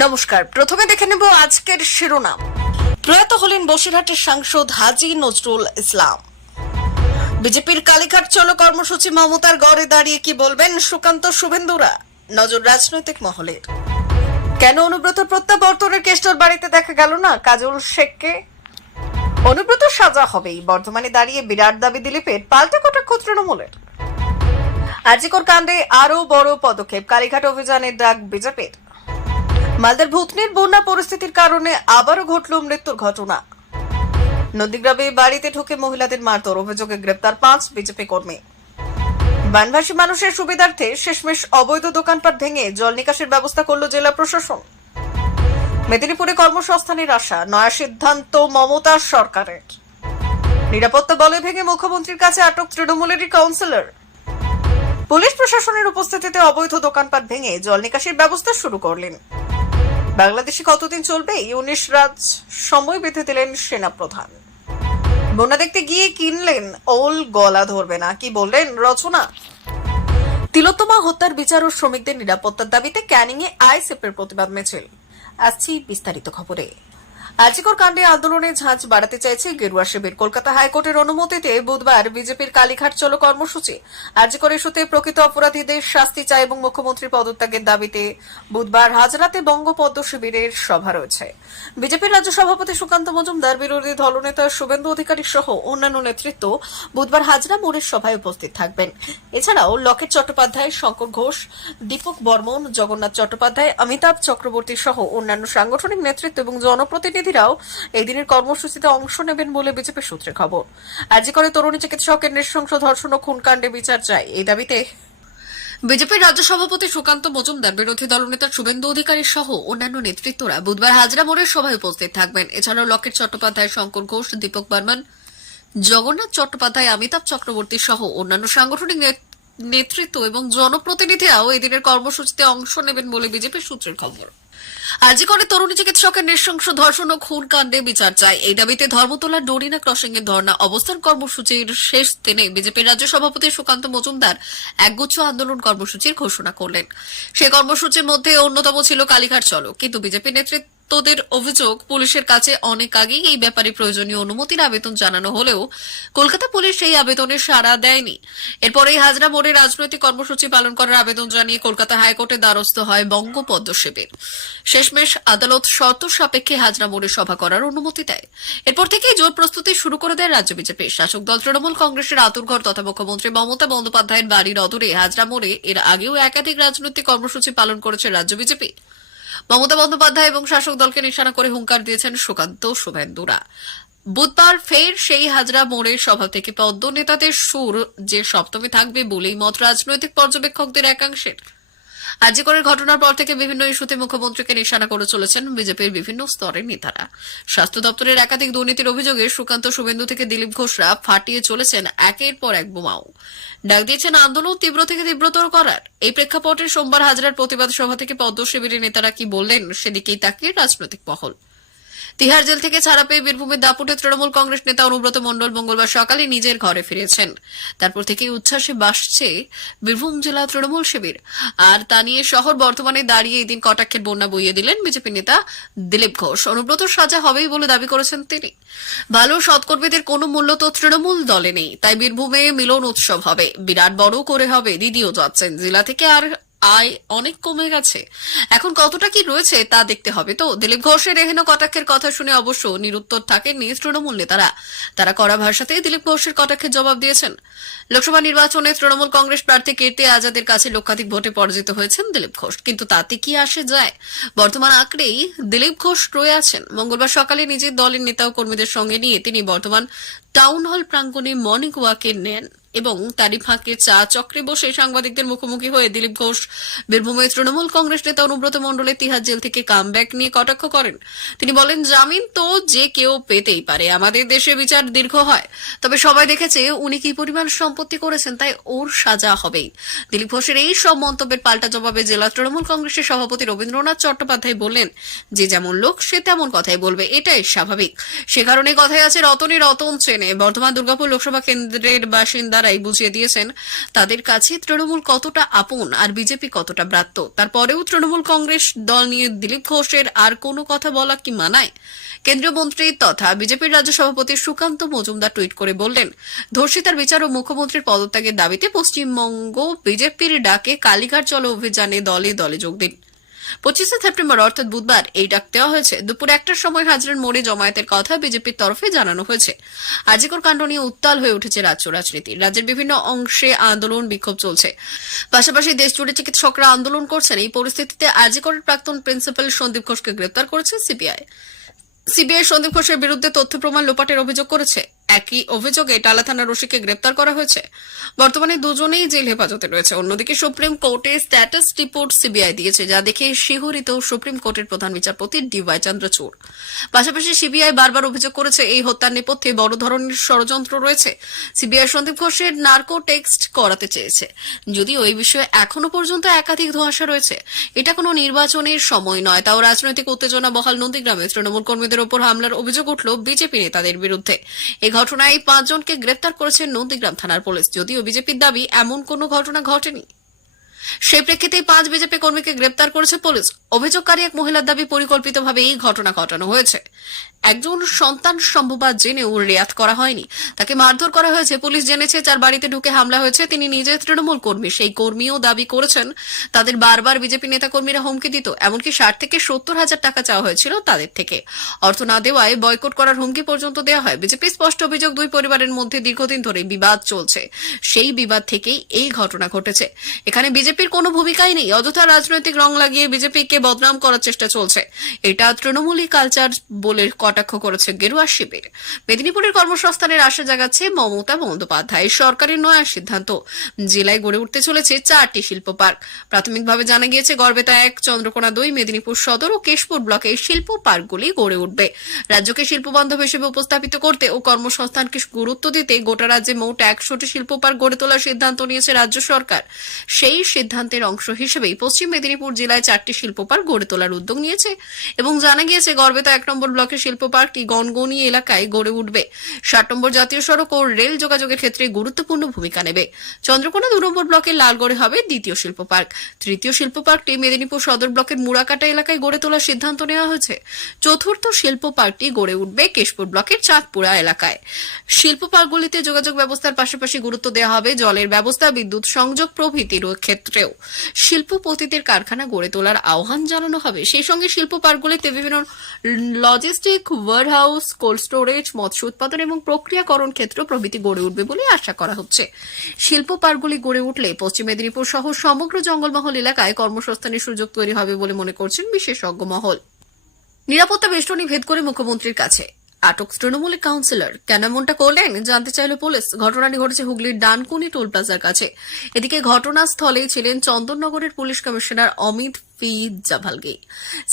নমস্কার, প্রথমে দেখে নেব আজকের শিরোনাম। প্রয়াত হলেন বসিরহাটের সাংসদ হাজী নজরুল ইসলাম। বিজেপির কালীঘাট চলো কর্মসূচি মমতার গড়ে দাঁড়িয়ে কি বলবেন সুকান্ত শুভেন্দুরা? নজর রাজনৈতিক মহলের। কেন অনুব্রত প্রত্যাবর্তনের কেষ্টর বাড়িতে দেখা গেল না কাজল শেখকে? অনুব্রত সাজা হবেই, বর্ধমানে দাঁড়িয়ে বিরাট দাবি দিলীপের, পাল্টা কটাক্ষ তৃণমূলের। আরজিকর কাণ্ডে আরো বড় পদক্ষেপ, কালীঘাট অভিযানের ডাক বিজেপির। মালদার ভূতনির বন্যা পরিস্থিতির কারণে আবারও ঘটল মৃত্যুর ঘটনা। নন্দীগ্রামে বাড়িতে ঢুকে মহিলাদের মারধর, অভিযোগে গ্রেপ্তার 5 বিজেপি কর্মী। বানভাসী মানুষের সুবিধার্থে শেষমেশ অবৈধ দোকানপাট ভেঙে জল নিকাশের ব্যবস্থা করল জেলা প্রশাসন। মেদিনীপুরে কর্মসংস্থানের আশা, নয়া সিদ্ধান্ত মমতার সরকারের। নিরাপত্তা বলে ভেঙে মুখ্যমন্ত্রীর কাছে আটক তৃণমূলেরই কাউন্সিলর। পুলিশ প্রশাসনের উপস্থিতিতে অবৈধ দোকানপাট ভেঙে জল নিকাশের ব্যবস্থা শুরু করলেন। বাংলাদেশে কতদিন চলবে? 19 রাত সময় বেঁধে দিলেন সেনাপ্রধান। বন্যা দেখতে গিয়ে কিনলেন ওল, গলা ধরবে না, কি বললেন রচনা। তিলোত্তমা হত্যার বিচার ও শ্রমিকদের নিরাপত্তার দাবিতে ক্যানিং এ আইএসএফের প্রতিবাদ মিছিল। আসছি বিস্তারিত খবরে। আরজিকর কাণ্ডে আন্দোলনে ঝাঁঝ বাড়াতে চাইছে গেরুয়া শিবির। কলকাতা হাইকোর্টের অনুমতিতে বুধবার বিজেপির কালীঘাট চলো কর্মসূচি। আরজিকর ইস্যুতে প্রকৃত অপরাধীদের শাস্তি চায় এবং মুখ্যমন্ত্রীর পদত্যাগের দাবিতে বুধবার হাজরাতে বঙ্গপদ্ম শিবিরের সভা রয়েছে। বিজেপির রাজ্য সভাপতি সুকান্ত মজুমদার, বিরোধী দলনেতা শুভেন্দু অধিকারী সহ অন্যান্য নেতৃত্ব বুধবার হাজরা মোড়ের সভায় উপস্থিত থাকবেন। এছাড়াও লকেট চট্টোপাধ্যায়, শঙ্কর ঘোষ, দীপক বর্মন, জগন্নাথ চট্টোপাধ্যায়, অমিতাভ চক্রবর্তী সহ অন্যান্য সাংগঠনিক নেতৃত্ব এবং জনপ্রতিনিধিরাও এই দিনের কর্মসূচিতে অংশ নেবেন বলে বিজেপি সূত্রে খবর। আরজিকরে তরুণী চিকিৎসকের নৃশংস ধর্ষণ ও খুনকাণ্ডে বিচার চায়, এই দাবিতে বিজেপির রাজ্য সভাপতি সুকান্ত মজুমদার, বিরোধী দলনেতা শুভেন্দু অধিকারী সহ অন্যান্য নেতৃত্বরা বুধবার হাজরা মোড়ের সভায় উপস্থিত থাকবেন। এছাড়াও লকেট চট্টোপাধ্যায়, শঙ্কর ঘোষ, দীপক বর্মন, জগন্নাথ চট্টোপাধ্যায়, অমিতাভ চক্রবর্তী সহ অন্যান্য সাংগঠনিক নেতৃত্ব এবং জনপ্রতিনিধিরাও এদিনের কর্মসূচিতে অংশ নেবেন বলে বিজেপির সূত্রের খবর। আরজিকরে তরুণী চিকিৎসকের নৃশংস ধর্ষণ ও খুন কাণ্ডে বিচার চায়, এই দাবিতে ধর্মতলা ডোরিনা ক্রসিং এর ধর্ণা অবস্থান কর্মসূচির শেষ দিনে বিজেপির রাজ্য সভাপতি সুকান্ত মজুমদার একগুচ্ছ আন্দোলন কর্মসূচির ঘোষণা করলেন। সেই কর্মসূচির মধ্যে অন্যতম ছিল কালীঘাট চলো, কিন্তু বিজেপি নেতৃত্বদের অভিযোগ পুলিশের কাছে অনেক আগেই এই ব্যাপারে প্রয়োজনীয় অনুমতির আবেদন জানানো হলেও কলকাতা পুলিশ সেই আবেদনের সাড়া দেয়নি। এরপরেই হাজরা মোড়ে রাজনৈতিক কর্মসূচি পালন করার আবেদন জানিয়ে কলকাতা হাইকোর্টে দ্বারস্থ হয় বঙ্গপদ্ম শিবির। শেষমেশ আদালত শর্ত সাপেক্ষে হাজরা মোড়ে সভা করার অনুমতি দেয়। এরপর থেকেই জোর প্রস্তুতি শুরু করে দেয় রাজ্য বিজেপি। শাসক দল তৃণমূল কংগ্রেসের আতুরঘর তথা মুখ্যমন্ত্রী মমতা বন্দ্যোপাধ্যায়ের বাড়ির অদূরে হাজরা মোড়ে এর আগেও একাধিক রাজনৈতিক কর্মসূচি পালন করেছে রাজ্য বিজেপি। মমতা বন্দ্যোপাধ্যায় এবং শাসক দলকে নিশানা করে হুঙ্কার দিয়েছেন সুকান্ত শুভেন্দুরা। বুধবার ফের সেই হাজরা মোড়ের সভা থেকে পদ্ম নেতাদের সুর যে সপ্তমে থাকবে বলেই মত রাজনৈতিক পর্যবেক্ষকদের একাংশের। আরজিকরের ঘটনার পর থেকে বিভিন্ন ইস্যুতে মুখ্যমন্ত্রীকে নিশানা করে চলেছেন বিজেপির বিভিন্ন স্তরের নেতারা। স্বাস্থ্য দপ্তরের একাধিক দুর্নীতির অভিযোগে সুকান্ত শুভেন্দু থেকে দিলীপ ঘোষরা ফাটিয়ে চলেছেন একের পর এক বোমাও। ডাক দিয়েছেন আন্দোলন তীব্র থেকে তীব্রতর করার। এই প্রেক্ষাপটে সোমবার হাজরার প্রতিবাদ সভা থেকে পদ্ম শিবিরের নেতারা কি বললেন সেদিকেই তাকিয়ে রাজনৈতিক মহল। তিহার জেল থেকে ছাড়া পেয়ে বীরভূমের দাপুটে তৃণমূল কংগ্রেস নেতা অনুব্রত মণ্ডল মঙ্গলবার সকালে নিজের ঘরে ফিরেছেন। তারপর থেকেই উচ্ছ্বাসে ভাসছে বীরভূম জেলা তৃণমূল শিবির। আর তা নিয়ে শহর বর্ধমানে দাঁড়িয়ে এদিন কটাক্ষের বন্যা বইয়ে দিলেন বিজেপি নেতা দিলীপ ঘোষ। অনুব্রত সাজা হবেই বলে দাবি করেছেন তিনি। ভালো সৎকর্মীদের কোনো মূল্য তো তৃণমূল দলে নেই, তাই বীরভূমে মিলন উৎসব হবে, বিরাট বড় করে হবে। দিদিও যাচ্ছেন, জেলা থেকে আর আয় অনেক কমে গেছে, এখন কতটা কি রয়েছে তা দেখতে হবে। তো দিলীপ ঘোষের এহেন কটাক্ষের কথা শুনে অবশ্য নিরুত্তর থাকেননি তৃণমূল নেতারা। তারা কড়া ভাষাতেই দিলীপ ঘোষের কটাক্ষের জবাব দিয়েছেন। লোকসভা নির্বাচনে তৃণমূল কংগ্রেস প্রার্থী কীর্তি আজাদের কাছে লক্ষাধিক ভোটে পরাজিত হয়েছেন দিলীপ ঘোষ, কিন্তু তাতে কি আসে যায়? বর্তমান আঁকড়েই দিলীপ ঘোষ রয়ে আছেন। মঙ্গলবার সকালে নিজের দলের নেতা ও কর্মীদের সঙ্গে নিয়ে তিনি বর্তমান টাউন হল প্রাঙ্গণে মর্নিং ওয়াকে নেন এবং তারই ফাঁকে চা চক্রে বসে সাংবাদিকদের মুখোমুখি হয়ে দিলীপ ঘোষ বীরভূমে তৃণমূল কংগ্রেস নেতা অনুব্রত মণ্ডলের তিহার জেল থেকে কামব্যাক নিয়ে কটাক্ষ করেন। তিনি বলেন, জামিন তো যে কেউ পেতেই পারে, আমাদের দেশে বিচার দীর্ঘ হয়, তবে সবাই দেখেছে উনি কি পরিমাণ সম্পত্তি করেছেন, তাই ওর সাজা হবেই। দিলীপ ঘোষের এই সব মন্তব্যের পাল্টা জবাবে জেলা তৃণমূল কংগ্রেসের সভাপতি রবীন্দ্রনাথ চট্টোপাধ্যায় বললেন, যে যেমন লোক সে তেমন কথাই বলবে, এটাই স্বাভাবিক। সে কারণে কথায় আছে রতনে রতন চেনে। বর্ধমান দুর্গাপুর লোকসভা কেন্দ্রের বাসিন্দা দ্বারাই বুঝিয়ে দিয়েছেন তাদের কাছে তৃণমূল কতটা আপন আর বিজেপি কতটা ব্রাত্য। তারপরেও তৃণমূল কংগ্রেস দল নিয়ে দিলীপ ঘোষের আর কোনো কথা বলা কি মানায়? কেন্দ্রীয় মন্ত্রী তথা বিজেপির রাজ্য সভাপতি সুকান্ত মজুমদার টুইট করে বললেন, ধর্ষিতার বিচার ও মুখ্যমন্ত্রীর পদত্যাগের দাবিতে পশ্চিমবঙ্গ বিজেপির ডাকে কালীঘাট চলো অভিযানে দলে দলে যোগ দিন। 25 সেপ্টেম্বর অর্থাৎ বুধবার এই ডাক দেওয়া হয়েছে। দুপুর 1টার সময় হাজরার মোড়ে জমায়েতের কথা বিজেপির তরফে জানানো হয়েছে। আজিকর কাণ্ড নিয়ে উত্তাল হয়ে উঠেছে রাজ্য রাজনীতি। রাজ্যের বিভিন্ন অংশে আন্দোলন বিক্ষোভ চলছে, পাশাপাশি দেশ জুড়ে চিকিৎসকরা আন্দোলন করছেন। এই পরিস্থিতিতে আজিকরের প্রাক্তন প্রিন্সিপাল সন্দীপ ঘোষকে গ্রেপ্তার করেছে সিবিআই। সন্দীপ ঘোষের বিরুদ্ধে তথ্য প্রমাণ লোপাটের অভিযোগ করেছে। একই অভিযোগে টালা থানার ওসিকে গ্রেপ্তার করা হয়েছে। বর্তমানে দুজনেই জেল হেফাজতে রয়েছে। অন্যদিকে সুপ্রিম কোর্টে স্ট্যাটাস রিপোর্ট সিবিআই দিয়েছে, যা দেখে শিহরিত সুপ্রিম কোর্টের প্রধান বিচারপতি ডিওয়াই চন্দ্রচূড়। পাশাপাশি সিবিআই বারবার অভিযোগ করেছে এই হত্যার নেপথ্যে বড় ধরনের ষড়যন্ত্র রয়েছে। সিবিআই সন্দীপ ঘোষের নার্কো টেক্সট করাতে চেয়েছে, যদিও এই বিষয়ে এখনো পর্যন্ত একাধিক ধোঁয়াশা রয়েছে। এটা কোনো নির্বাচনের সময় নয়, তাও রাজনৈতিক উত্তেজনা বহাল নন্দীগ্রামে তৃণমূল কর্মীদের ওপর হামলার অভিযোগ উঠল বিজেপি নেতাদের বিরুদ্ধে। এই ঘটনায় 5 জনকে গ্রেপ্তার করেছে নন্দীগ্রাম থানার পুলিশ, যদিও বিজেপির দাবি এমন কোনো ঘটনা ঘটেনি। সেই প্রেক্ষিতে 5 বিজেপি কর্মীকে গ্রেপ্তার করেছে পুলিশ। অভিযোগকারী এক মহিলার দাবি পরিকল্পিতভাবে এই ঘটনা ঘটানো হয়েছে। একজন সন্তান সম্ভবা জেনেও রেয়াত করা হয়নি, তাকে মারধর করা হয়েছে। পুলিশ জেনেছে যার বাড়িতে ঢুকে হামলা হয়েছে তিনি নিজে তৃণমূল কর্মী। সেই কর্মীও দাবি করেছেন তাদের বারবার বিজেপি নেতা কর্মীরা হুমকি দিত, এমনকি 60 থেকে 70,000 টাকা চাওয়া হয়েছিল তাদের থেকে। অর্থ না দেওয়ায় বয়কট করার হুমকি পর্যন্ত দেওয়া হয়। বিজেপির স্পষ্ট অভিযোগ, 2 পরিবারের মধ্যে দীর্ঘদিন ধরে বিবাদ চলছে। সেই বিবাদ থেকেই এই ঘটনা ঘটেছে। এখানে বিজেপির কোনো ভূমিকাই নেই। অযথা রাজনৈতিক রং লাগিয়ে বিজেপিকে বদনাম করার চেষ্টা চলছে। এটা তৃণমূলী কালচার বলে কটাক্ষ করেছে গেরুয়া শিবির। মেদিনীপুরের কর্মসংস্থানের আশা জাগাচ্ছে মমতা বন্দ্যোপাধ্যায় সরকারের নয়া সিদ্ধান্ত। জেলায় গড়ে উঠতে চলেছে 4টি শিল্প পার্ক। প্রাথমিকভাবে জানা গিয়েছে গড়বেতা 1, চন্দ্রকোনা 2, মেদিনীপুর সদর ও কেশপুর ব্লকে শিল্প পার্কগুলি গড়ে উঠবে। রাজ্যকে শিল্পবান্ধব হিসেবে উপস্থাপিত করতে ও কর্মসংস্থানকে গুরুত্ব দিতে গোটা রাজ্যে মোট 100টি শিল্প পার্ক গড়ে তোলার সিদ্ধান্ত নিয়েছে রাজ্য সরকার। সেই সিদ্ধান্তের অংশ হিসেবেই পশ্চিম মেদিনীপুর জেলায় 4টি শিল্প পার্ক গড়ে তোলার উদ্যোগ নিয়েছে এবং জানা গিয়েছে গড়বেতা 1 নম্বর ব্লকের শিল্প পার্কটি গনগনি এলাকায় গড়ে উঠবে। 60 নম্বর জাতীয় সড়ক ও রেল যোগাযোগের ক্ষেত্রে গুরুত্বপূর্ণ ভূমিকা নেবে। চন্দ্রকোনা 2 নম্বর ব্লকের লালগড়ে হবে দ্বিতীয় শিল্প পার্ক। তৃতীয় শিল্প পার্কটি মেদিনীপুর সদর ব্লকের মুড়াকাটা এলাকায় গড়ে তোলার সিদ্ধান্ত নেওয়া হয়েছে। চতুর্থ শিল্প পার্কটি গড়ে উঠবে কেশপুর ব্লকের চাঁদপুরা এলাকায়। শিল্প পার্কগুলিতে যোগাযোগ ব্যবস্থার পাশাপাশি গুরুত্ব দেওয়া হবে জলের ব্যবস্থা, বিদ্যুৎ সংযোগ প্রভৃতির ক্ষেত্রেও। শিল্পপতিদের কারখানা গড়ে তোলার আহ্বান জানানো হবে। সেই সঙ্গে শিল্প পার্কগুলিতে বিভিন্ন লজিস্টিক, ওয়ারহাউস, কোল্ড স্টোরেজ, মৎস্য উৎপাদন এবং প্রক্রিয়াকরণ ক্ষেত্র প্রভৃতি গড়ে উঠবে বলে আশা করা হচ্ছে। শিল্প পার্কগুলি গড়ে উঠলে পশ্চিম মেদিনীপুর সহ সমগ্র জঙ্গলমহল এলাকায় কর্মসংস্থানের সুযোগ তৈরি হবে বলে মনে করছেন বিশেষজ্ঞ মহল। নিরাপত্তা বেষ্টনী ভেদ করে মুখ্যমন্ত্রীর কাছে আটক তৃণমূলের কাউন্সিলর। কেন এমনটা করলেন জানতে চাইল পুলিশ। ঘটনাটি ঘটেছে হুগলির ডানকুনি টোল প্লাজার কাছে। এদিকে ঘটনাস্থলেই ছিলেন চন্দননগরের পুলিশ কমিশনার অমিত জাভালকে।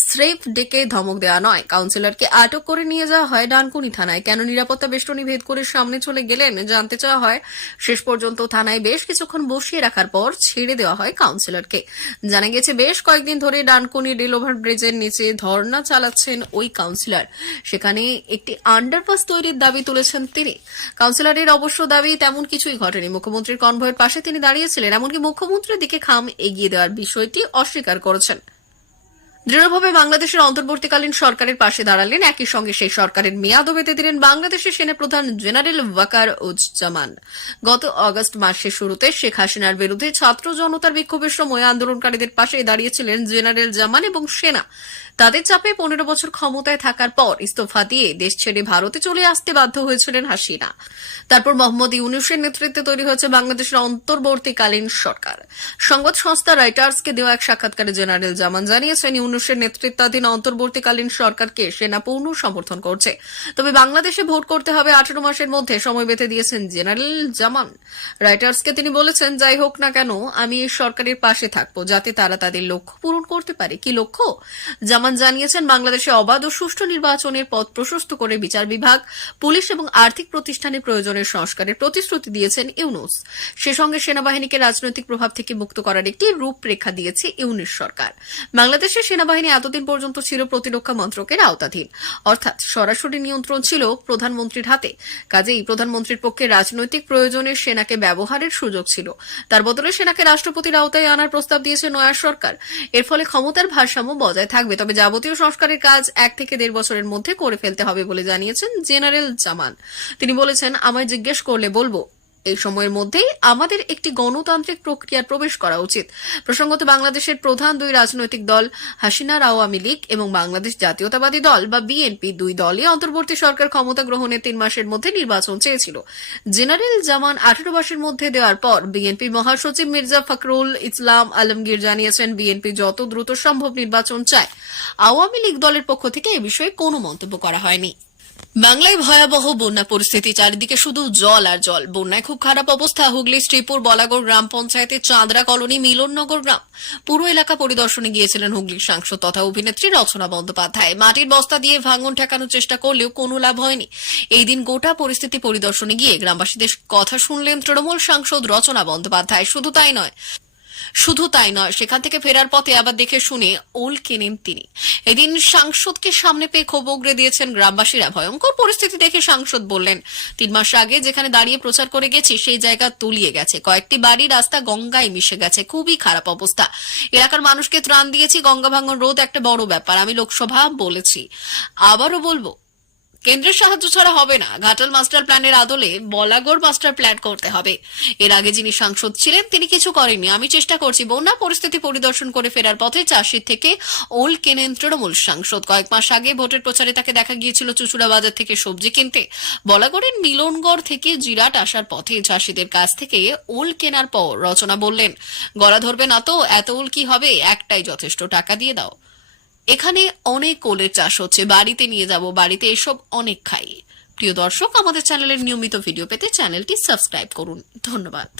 স্রেফ ডেকে ধমক দেওয়া নয়, কাউন্সিলরকে আটক করে নিয়ে যাওয়া হয় ডানকুনি থানায়। কেন নিরাপত্তা বেষ্টনী ভেদ করে সামনে চলে গেলেন জানতে চাওয়া হয়। শেষ পর্যন্ত থানায় বেশ কিছুক্ষণ বসিয়ে রাখার পর ছেড়ে দেওয়া হয় কাউন্সিলরকে। জানা গেছে বেশ কয়েকদিন ধরে ডানকুনি রেল ওভারব্রিজের নিচে ধর্ণা চালাচ্ছেন ওই কাউন্সিলর। সেখানে একটি আন্ডারপাস তৈরির দাবি তুলেছেন তিনি। কাউন্সিলরের অবশ্য দাবি তেমন কিছুই ঘটেনি। মুখ্যমন্ত্রীর কনভয়ের পাশে তিনি দাঁড়িয়েছিলেন, এমনকি মুখ্যমন্ত্রীর দিকে খাম এগিয়ে দেওয়ার বিষয়টি অস্বীকার করেছেন। দৃঢ়ভাবে বাংলাদেশের অন্তর্বর্তীকালীন সরকারের পাশে দাঁড়ালেন। একই সঙ্গে সেই সরকারের মেয়াদও বেঁধে দিলেন বাংলাদেশের সেনাপ্রধান জেনারেল ওয়াকার উজ্জামান। গত আগস্ট মাসের শুরুতে শেখ হাসিনার বিরুদ্ধে ছাত্র জনতার বিক্ষোভের সময় আন্দোলনকারীদের পাশে দাঁড়িয়েছিলেন জেনারেল জামান এবং সেনা। তাদের চাপে 15 বছর ক্ষমতায় থাকার পর ইস্তফা দিয়ে দেশ ছেড়ে ভারতে চলে আসতে বাধ্য হয়েছিলেন হাসিনা। তারপর মোহাম্মদ ইউনূসের নেতৃত্বে তৈরি হয়েছে বাংলাদেশের অন্তর্বর্তীকালীন সরকার। সংবাদ সংস্থা রয়টার্সকে দেওয়া এক সাক্ষাৎকারে জেনারেল জামান জানিয়েছেন, ইউনূসের নেতৃত্বাধীন অন্তর্বর্তীকালীন সরকারকে সেনা পূর্ণ সমর্থন করছে। তবে বাংলাদেশে ভোট করতে হবে 18 মাসের মধ্যে সময় বেঁধে দিয়েছেন জেনারেল জামান। রয়টার্সকে তিনি বলেছেন, যাই হোক না কেন আমি এই সরকারের পাশে থাকবো যাতে তারা তাদের লক্ষ্য পূরণ করতে পারে। কি লক্ষ্য? জামান জানিয়েছেন, বাংলাদেশে অবাধ ও সুষ্ঠু নির্বাচনের পথ প্রশস্ত করে বিচার বিভাগ, পুলিশ এবং আর্থিক প্রতিষ্ঠানে প্রয়োজনের সংস্কারের প্রতিশ্রুতি দিয়েছেন ইউনূস। সে সঙ্গে সেনাবাহিনীকে রাজনৈতিক প্রভাব থেকে মুক্ত করার একটি রূপরেখা দিয়েছে ইউনূস সরকার। বাংলাদেশের সেনা সেনাবাহিনী এতদিন পর্যন্ত ছিল প্রতিরক্ষা মন্ত্রকের আওতাধীন, অর্থাৎ সরাসরি নিয়ন্ত্রণ ছিল প্রধানমন্ত্রীর হাতে। কাজেই প্রধানমন্ত্রীর পক্ষে রাজনৈতিক প্রয়োজনে সেনাকে ব্যবহারের সুযোগ ছিল। তার বদলে সেনাকে রাষ্ট্রপতির আওতায় আনার প্রস্তাব দিয়েছে নয়া সরকার। এর ফলে ক্ষমতার ভারসাম্য বজায় থাকবে, তবে যাবতীয় সংস্কারের কাজ 1 থেকে 1.5 বছরের মধ্যে করে ফেলতে হবে বলে জানিয়েছেন জেনারেল জামান। তিনি বলেছেন, আমায় জিজ্ঞেস করলে বলবো এই সময়ের মধ্যেই আমাদের একটি গণতান্ত্রিক প্রক্রিয়ার প্রবেশ করা উচিত। প্রসঙ্গত, বাংলাদেশের প্রধান দুই রাজনৈতিক দল হাসিনার আওয়ামী লীগ এবং বাংলাদেশ জাতীয়তাবাদী দল বা বিএনপি, দুই দলই অন্তর্বর্তী সরকার ক্ষমতা গ্রহণের 3 মাসের মধ্যে নির্বাচন চেয়েছিল। জেনারেল জামান 18 মাসের মধ্যে দেওয়ার পর বিএনপি মহাসচিব মির্জা ফখরুল ইসলাম আলমগীর জানিয়েছেন, বিএনপি যত দ্রুত সম্ভব নির্বাচন চায়। আওয়ামী লীগ দলের পক্ষ থেকে এ বিষয়ে কোনো মন্তব্য করা হয়নি। বাংলায় ভয়াবহ বন্যা পরিস্থিতি, চারিদিকে শুধু জল আর জল। বন্যায় খুব খারাপ অবস্থা হুগলি শ্রীপুর বলাগড় গ্রাম পঞ্চায়েতের চাঁদরা কলোনি মিলননগর গ্রাম। পুরো এলাকা পরিদর্শনে গিয়েছিলেন হুগলির সাংসদ তথা অভিনেত্রী রচনা বন্দ্যোপাধ্যায়। মাটির বস্তা দিয়ে ভাঙন ঠেকানোর চেষ্টা করলেও কোনো লাভ হয়নি। এই দিন গোটা পরিস্থিতি পরিদর্শনে গিয়ে গ্রামবাসীদের কথা শুনলেন তৃণমূল সাংসদ রচনা বন্দ্যোপাধ্যায়। শুধু তাই নয়, সেখান থেকে ফেরার পথে আবার দেখে শুনে ওল কেনেন তিনি। এদিন সাংসদকে সামনে পেয়ে ক্ষোভ উগরে দিয়েছেন গ্রামবাসীরা। ভয়ঙ্কর পরিস্থিতি দেখে সাংসদ বললেন, 3 মাস আগে যেখানে দাঁড়িয়ে প্রচার করে গেছি সেই জায়গা তলিয়ে গেছে, কয়েকটি বাড়ি রাস্তা গঙ্গায় মিশে গেছে, খুবই খারাপ অবস্থা। এলাকার মানুষকে ত্রাণ দিয়েছি, গঙ্গা ভাঙন রোধ একটা বড় ব্যাপার। আমি লোকসভা বলেছি, আবারও বলবো, কেন্দ্রের সাহায্য ছাড়া হবে না। ঘাটাল মাস্টার প্ল্যানের আদলে বলাগড় মাস্টার প্ল্যান করতে হবে। এর আগে যিনি সাংসদ ছিলেন তিনি কিছু করেননি। আমি চেষ্টা করছি। বন্যা পরিস্থিতি পরিদর্শন করে ফেরার পথে চাষির থেকে ওল কেনেন তৃণমূল সাংসদ। কয়েক মাস আগে ভোটের প্রচারে তাকে দেখা গিয়েছিল চুচুড়া বাজার থেকে সবজি কিনতে। বলাগড়ের মিলনগড় থেকে জিরাট আসার পথে চাষিদের কাছ থেকে ওল কেনার পর রচনা বললেন, গলা ধরবে না তো, এত ওল কি হবে, একটাই যথেষ্ট, টাকা দিয়ে দাও। এখানে অনেক ওলের চাষ হচ্ছে, বাড়িতে নিয়ে যাব, বাড়িতে এসব অনেক খাই। প্রিয় দর্শক, আমাদের চ্যানেলের নিয়মিত ভিডিও পেতে চ্যানেলটি সাবস্ক্রাইব করুন। ধন্যবাদ।